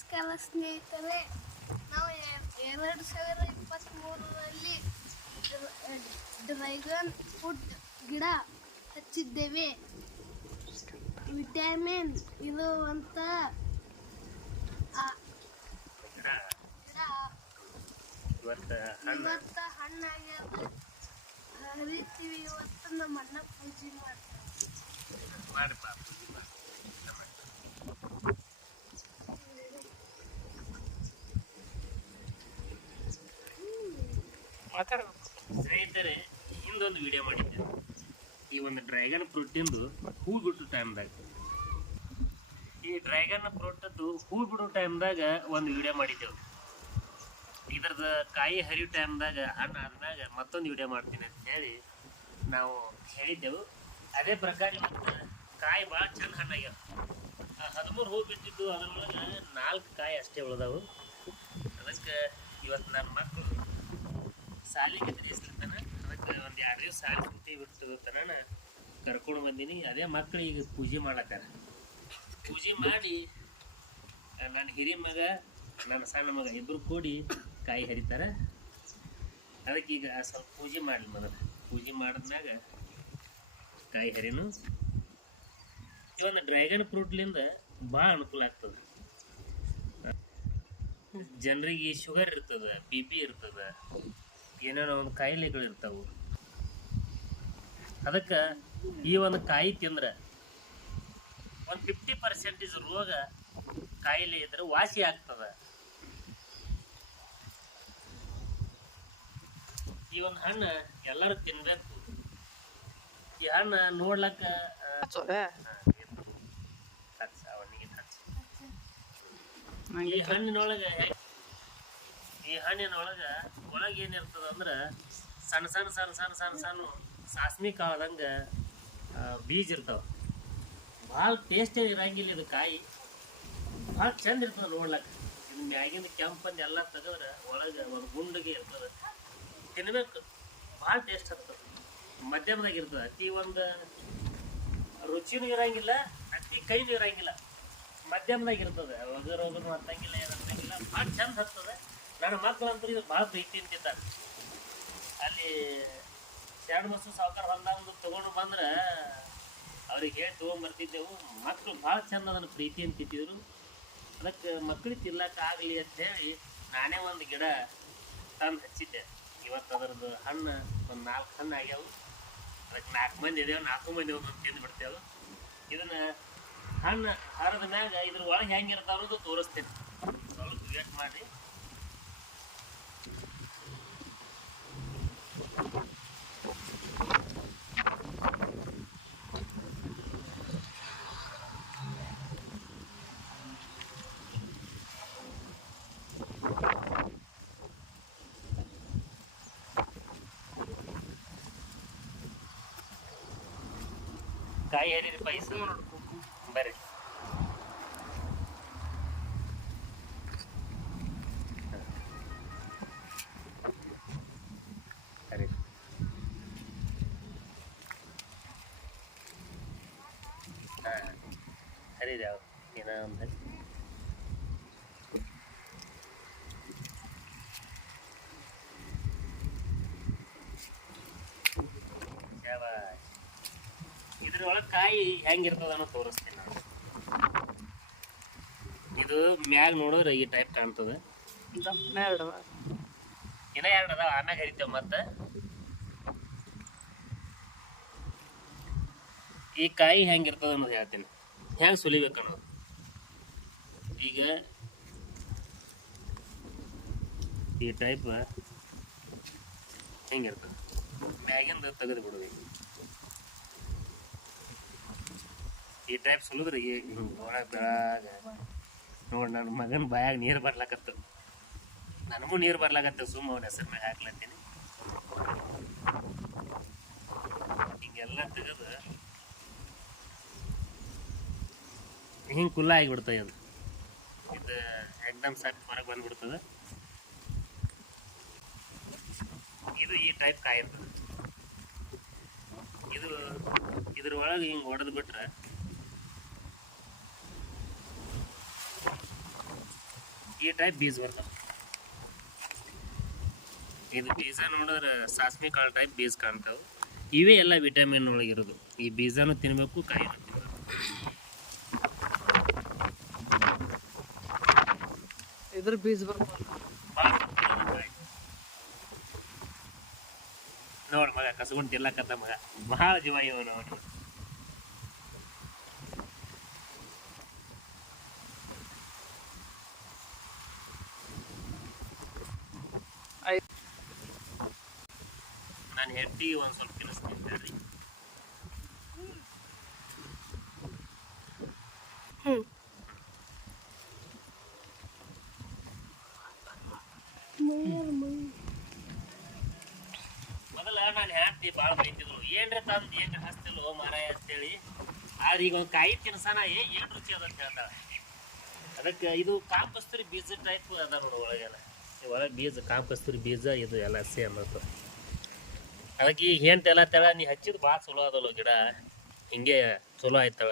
ನಮಸ್ಕಾರ ಸ್ನೇಹಿತರೆ ನಾವು ಎರಡು ಸಾವಿರ ಇಪ್ಪತ್ತ್ಮೂರರಲ್ಲಿ ಡ್ರೈಗನ್ ಫುಡ್ ಗಿಡ ಹಚ್ಚಿದ್ದೇವೆ. ವಿಟಮಿನ್ ಇರುವಂಥ ಇವತ್ತ ಗಿಡ ಗಿಡ ಇವತ್ತು ಹಣ್ಣು. ಇವತ್ತು ಹಣ್ಣಾಗ್ಯದ. ಹರಿತೀವಿ ಇವತ್ತು ನಮ್ಮ ಅಣ್ಣ ಪೂಜೆ ಮಾಡ್ತಾರೆ ಮಾಡಿಪ್ಪ ಪೂಜೆ ಮಾಡಿ ಸ್ನೇಹಿತರೆ, ಹಿಂದೊಂದು ವಿಡಿಯೋ ಮಾಡಿದ್ದೆ. ಈ ಒಂದು ಡ್ರ್ಯಾಗನ್ ಫ್ರೂಟಿಂದು ಹೂ ಬಿಟ್ಟು ಟೈಮ್ದಾಗ ಈ ಡ್ರ್ಯಾಗನ್ ಫ್ರೂಟದ್ದು ಹೂ ಬಿಡೋ ಟೈಮ್ದಾಗ ಒಂದು ವಿಡಿಯೋ ಮಾಡಿದ್ದೆವು. ಇದ್ರದ್ದು ಕಾಯಿ ಹರಿಯೋ ಟೈಮ್ದಾಗ ಹಣ್ಣು ಆದ್ಮ್ಯಾಗ ಮತ್ತೊಂದು ವಿಡಿಯೋ ಮಾಡ್ತೀನಿ ಅಂತ ಹೇಳಿ ನಾವು ಹೇಳಿದ್ದೆವು. ಅದೇ ಪ್ರಕಾರ ಕಾಯಿ ಭಾಳ ಚಂದ ಆ ಹದಿಮೂರು ಹೂ ಬಿಟ್ಟಿದ್ದು ಅದ್ರೊಳಗೆ ನಾಲ್ಕು ಕಾಯಿ ಅಷ್ಟೇ ಉಳಿದವು. ಅದಕ್ಕೆ ಇವತ್ತು ನನ್ನ ಮಕ್ಕಳು ಸಾಲಿಗೆ ತಿಳಿಸ್ಲಿರ್ತಾನ ಅದಕ್ಕೆ ಒಂದು ಎರಡು ದಿವಸ ಸಾಲಿ ಸುತ್ತಿ ಬಿಡ್ತಿರ್ತಾನ ತನ ಕರ್ಕೊಂಡು ಬಂದೀನಿ. ಅದೇ ಮಕ್ಕಳು ಈಗ ಪೂಜೆ ಮಾಡ್ಲತ್ತಾರ ಪೂಜೆ ಮಾಡಿ ನನ್ನ ಹಿರಿಯ ಮಗ ನನ್ನ ಸಣ್ಣ ಮಗ ಇಬ್ಬರು ಕೂಡಿ ಕಾಯಿ ಹರಿತಾರೆ. ಅದಕ್ಕೆ ಈಗ ಸ್ವಲ್ಪ ಪೂಜೆ ಮಾಡಲಿ ಮೊದಲು ಪೂಜೆ ಮಾಡಿದ್ಮ್ಯಾಗ ಕಾಯಿ ಹರಿನು. ಈ ಒಂದು ಡ್ರ್ಯಾಗನ್ ಫ್ರೂಟ್ಲಿಂದ ಭಾಳ ಅನುಕೂಲ ಆಗ್ತದೆ. ಜನರಿಗೆ ಶುಗರ್ ಇರ್ತದೆ ಬಿ ಪಿ ಇರ್ತದ. ಏನೇನೋ ಒಂದು ಕಾಯಿಲೆಗಳು ಇರ್ತಾವು. ಅದಕ್ಕೆ ಈ ಒಂದು ಕಾಯಿ ತಿಂದ್ರೆ ಒಂದು ಫಿಫ್ಟಿ ಪರ್ಸೆಂಟೇಜ್ ರೋಗ ಕಾಯಿಲೆ ಇದ್ರೆ ವಾಸಿ ಆಗ್ತದ. ಈ ಒಂದು ಹಣ್ಣು ಎಲ್ಲರೂ ತಿನ್ಬೇಕು. ಈ ಹಣ್ಣು ನೋಡ್ಲಕ್ಕ. ಈ ಹಣ್ಣಿನೊಳಗೆ ಈ ಹಣ್ಣಿನೊಳಗ ಒಳಗೆ ಏನಿರ್ತದ ಅಂದ್ರ ಸಣ್ಣ ಸಣ್ಣ ಸಣ್ಣ ಸಣ್ಣ ಸಣ್ಣ ಸಣ್ಣ ಸಾಸ್ಮಿ ಕಾಳದಂಗ ಬೀಜ ಇರ್ತಾವ. ಭಾಳ ಟೇಸ್ಟ್ ಇರಂಗಿಲ್ಲ ಇದು ಕಾಯಿ. ಭಾಳ ಚಂದ ಇರ್ತದ ನೋಡ್ಲಕ್ಕ. ಇದು ಮ್ಯಾಗಿಂದ ಕೆಂಪಂದು ಎಲ್ಲ ತೆಗೆದ್ರೆ ಒಳಗೆ ಒಂದು ಗುಂಡಿಗೆ ಇರ್ತದ. ತಿನ್ಬೇಕು. ಭಾಳ ಟೇಸ್ಟ್ ಇರ್ತದ ಮಧ್ಯಮದಾಗ ಇರ್ತದ. ಅತಿ ಒಂದು ರುಚಿನೂ ಇರಂಗಿಲ್ಲ, ಅತಿ ಕೈನೂ ಇರಂಗಿಲ್ಲ. ಮಧ್ಯಮದಾಗ ಇರ್ತದೆ. ಒಗರು ಒಗರು ಹತ್ತಂಗಿಲ್ಲ ಏನಂತಂಗಿಲ್ಲ ಭಾಳ ಚಂದ ಹತ್ತದ ನನ್ನ ಮಕ್ಕಳಂತೂ ಇದು ಭಾಳ ಪ್ರೀತಿ ತಿಂತಾರೆ ಅಲ್ಲಿ ಎರಡು ಬಸ್ಸು ಸಾವುಕಾರ ಬಂದಾಗ ತಗೊಂಡು ಬಂದ್ರೆ ಅವ್ರಿಗೆ ಹೇಳಿ ತೊಗೊಂಡ್ಬರ್ತಿದ್ದೆವು ಮಕ್ಕಳು ಭಾಳ ಚಂದ ಅದನ್ನು ಪ್ರೀತಿ ಅಂತ ತಿಂತಿದ್ರು ಅದಕ್ಕೆ ಮಕ್ಕಳಿಗೆ ತಿನ್ನಕ್ಕಾಗಲಿ ಹೇಳಿ ನಾನೇ ಒಂದು ಗಿಡ ತಂದು ಹಚ್ಚಿದ್ದೆ. ಇವತ್ತು ಅದರದ್ದು ಹಣ್ಣು ಒಂದು ನಾಲ್ಕು ಹಣ್ಣು ಆಗ್ಯಾವು. ಅದಕ್ಕೆ ನಾಲ್ಕು ಮಂದಿ ಇದೇವು, ನಾಲ್ಕು ಮಂದಿ ಒಂದೊಂದು ತಿಂದು ಬಿಡ್ತೇವೆ. ಇದನ್ನ ಹಣ್ಣು ಹರಿದ ಮ್ಯಾಗ ಇದ್ರ ಒಳಗೆ ಹೆಂಗಿರ್ತಾವ ಅನ್ನೋದು ತೋರಿಸ್ತೇನೆ. ಸ್ವಲ್ಪ ವೇಟ್ ಮಾಡಿ. ಕಾಯಿ ಹರಿರಿ ಪೈಸ ಬರ್ರಿ ಹರಿ ಹಾಂ ಇದ್ರೊಳಗೆ ಕಾಯಿ ಹೆಂಗಿರ್ತದ ಅನ್ನೋ ತೋರಿಸ್ತೀನಿ ನಾನು. ಇದು ಮ್ಯಾಗ ನೋಡಿದ್ರೆ ಈ ಟೈಪ್ ಕಾಣ್ತದೆ. ಇನ್ನ ಎರಡು ಅದಾವ, ಆಮ್ಯಾಗ ಹರಿತೇವೆ ಮತ್ತೆ. ಈ ಕಾಯಿ ಹೆಂಗಿರ್ತದ ಅನ್ನೋದು ಹೇಳ್ತೀನಿ. ಹೆಂಗೆ ಸುಲಿಬೇಕು ಅನ್ನೋದು. ಈಗ ಈ ಟೈಪ್ ಹೆಂಗಿರ್ತದೆ? ಮ್ಯಾಗಿಂದ ತೆಗೆದು ಬಿಡೋದು ಈ ಟೈಪ್ ಸುಲಿದ್ರಿ ಒಳಗೆ ಬೆಳಗ ನೋಡಿ ನನ್ನ ಮಗನ ಬಾಯಾಗ ನೀರು ಬರ್ಲಾಕತ್ತು. ನನಗೂ ನೀರು ಬರ್ಲಾಕತ್ತ. ಸುಮ್ಮ ಅವ್ನ ಹೆಸರು ಮ್ಯಾಗ ಹಾಕ್ಲತ್ತೀನಿ ಹಿಂಗೆಲ್ಲ ತೆಗೆದು ಹಿಂಗೆ ಕುಲ್ಲ ಆಗಿಬಿಡ್ತದೆ ಅದು. ಇದು ಎಕ್ದಮ್ ಸಾಕು ಹೊರಗೆ ಬಂದ್ಬಿಡ್ತದೆ. ಇದು ಈ ಟೈಪ್ ಕಾಯಿರ್ತದೆ. ಇದು ಇದ್ರ ಒಳಗೆ ಹಿಂಗೆ ಹೊಡೆದು ಬಿಟ್ರೆ ಈ ಟೈಪ್ ಬೀಜ ಬರ್ತಾವ. ಇದು ಬೀಜ ನೋಡಿದ್ರೆ ಸಾಸ್ಮಿ ಕಾಳು ಟೈಪ್ ಬೀಜ ಕಾಣ್ತಾವೆ. ಇವೇ ಎಲ್ಲ ವಿಟಮಿನ್ ಒಳಗಿರೋದು ಈ ಬೀಜಾನು ತಿನ್ಬೇಕು ಕಾಯಿನೂ ತಿನ್ಬೇಕು. ಇದ್ರ ಬೀಜ ಕಾಯಿ ನೋಡ್ ಮಗ ಕಸ್ಕೊಂಡ್ ತಿಲ್ಲಕತ್ತ ಮಗ. ಬಹಳ ಜೀವ ಇವ ನೋಡಿ. ನಾನು ಹೆಟ್ಟಿ ಒಂದು ಸ್ವಲ್ಪ ತಿನ್ನಿಸ್ತೀನಿ ರೀ. ಮೊದಲ ನಾನು ಹ್ಯಾಪಿ ಭಾಳ ಬೈತಿದ್ರು. ಏನ್ರಿ ತಂದು ಏನ್ ಹಸ್ತಿಲ್ಲ ಮಾರಾಯ ಅಂತೇಳಿ. ಆದ್ರೆ ಈಗ ಒಂದು ಕಾಯಿ ತಿನ್ಸನ ಏ ಏನ್ ರುಚಿ ಅದ ಅಂತ ಹೇಳ್ತಾಳೆ. ಅದಕ್ಕೆ ಇದು ಕಾಂಪಸ್ತೂರಿ ಬೀಜ ಟೈಪ್ ಅದ ನೋಡು ಒಳಗೆಲ್ಲ ಈ ಒಳಗೆ ಬೀಜ ಕಾಂಪಸ್ತೂರಿ ಬೀಜ ಇದು ಎಲ್ಲ ಸೇಮ್ ಅದು ಅದಕ್ಕೆ ಈಗ ಏನ್ ತೆಲತ್ತಳ ತೆಳ, ನೀ ಹಚ್ಚಿದ್ ಭಾಳ ಚಲೋ ಅದಲ್ಲ ಗಿಡ. ಹಿಂಗೆ ಚಲೋ ಆಯ್ತಳ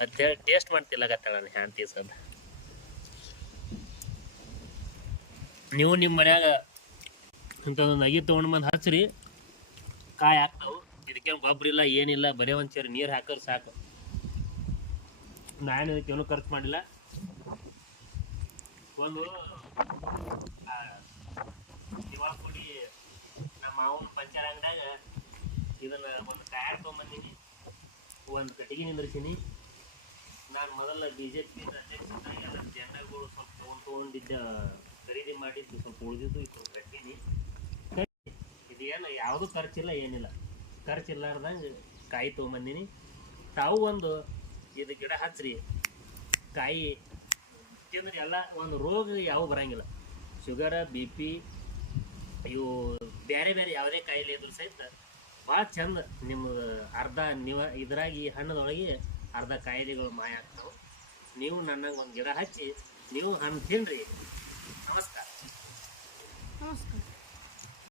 ಅಂತೇಳಿ ಟೇಸ್ಟ್ ಮಾಡ್ತಿಲ್ಲಕತ್ತಾಳ ನಾನು ಹ್ಯಾಂತಿ ಸದ. ನೀವು ನಿಮ್ಮ ಮನ್ಯಾಗ ಇಂಥದ್ದೊಂದು ಅಗಿ ತೊಗೊಂಡು ಬಂದು ಹಚ್ಚಿರಿ ಕಾಯಿ ಹಾಕ್ತಾವು. ಇದಕ್ಕೇನು ಗೊಬ್ಬರ ಇಲ್ಲ, ಏನಿಲ್ಲ, ಬರೇ ಒಂಚೂರು ಚೇರು ನೀರು ಹಾಕೋರು ಸಾಕು. ನಾನು ಇದಕ್ಕೇನು ಖರ್ಚು ಮಾಡಿಲ್ಲ. ಒಂದು ಆ, ಇವಾಗ ಕೊಡಿ ನಮ್ಮ ಮಾವನ ಪಂಚರ್ ಅಂಗಡ್ಯಾಗ ಇದನ್ನ ಒಂದು ಟಯರ್ ತೊಗೊಂಬಂದೀನಿ. ಒಂದು ಕಟ್ಟಿಗೆ ನಿಂದ್ರಿಸೀನಿ. ನಾನು ಮೊದಲ ಬಿ ಜೆ ಪಿ ಅಧ್ಯಕ್ಷ ಎಲ್ಲ ಜನಗಳು ಸ್ವಲ್ಪ ತೊಗೊಂಡು ತೊಗೊಂಡಿದ್ದ ಖರೀದಿ ಮಾಡಿದ್ದು ಸ್ವಲ್ಪ ಉಳಿದಿದ್ದು ಈಗ ಕಟ್ಟೀನಿ. ಇದೇನು ಯಾವುದೂ ಖರ್ಚಿಲ್ಲ, ಏನಿಲ್ಲ. ಖರ್ಚಿಲ್ಲಾರ್ದಂಗೆ ಕಾಯಿ ತೊಗೊಂಬಂದೀನಿ. ತಾವು ಒಂದು ಇದು ಗಿಡ ಹಚ್ಚಿರಿ ಕಾಯಿ ತಿಂದ್ರೆ ಎಲ್ಲ ಒಂದು ರೋಗ ಯಾವ ಬರಂಗಿಲ್ಲ. ಶುಗರ ಬಿ ಪಿ ಇವು ಬೇರೆ ಬೇರೆ ಯಾವುದೇ ಕಾಯಿಲೆ ಇದ್ರು ಸಹಿತ ಭಾಳ ಚಂದ ನಿಮ್ಮದು ಅರ್ಧ ನಿವ ಇದ್ರಾಗ ಈ ಹಣ್ಣದೊಳಗೆ ಅರ್ಧ ಕಾಯಿಲೆಗಳು ಮಾಯ ಆಗ್ತಾವೆ. ನೀವು ನನ್ನಂಗೆ ಒಂದು ಗಿಡ ಹಚ್ಚಿ, ನೀವು ಹಣ್ಣು ತಿನ್ನಿರಿ ನಮಸ್ಕಾರ. ನಮಸ್ಕಾರ.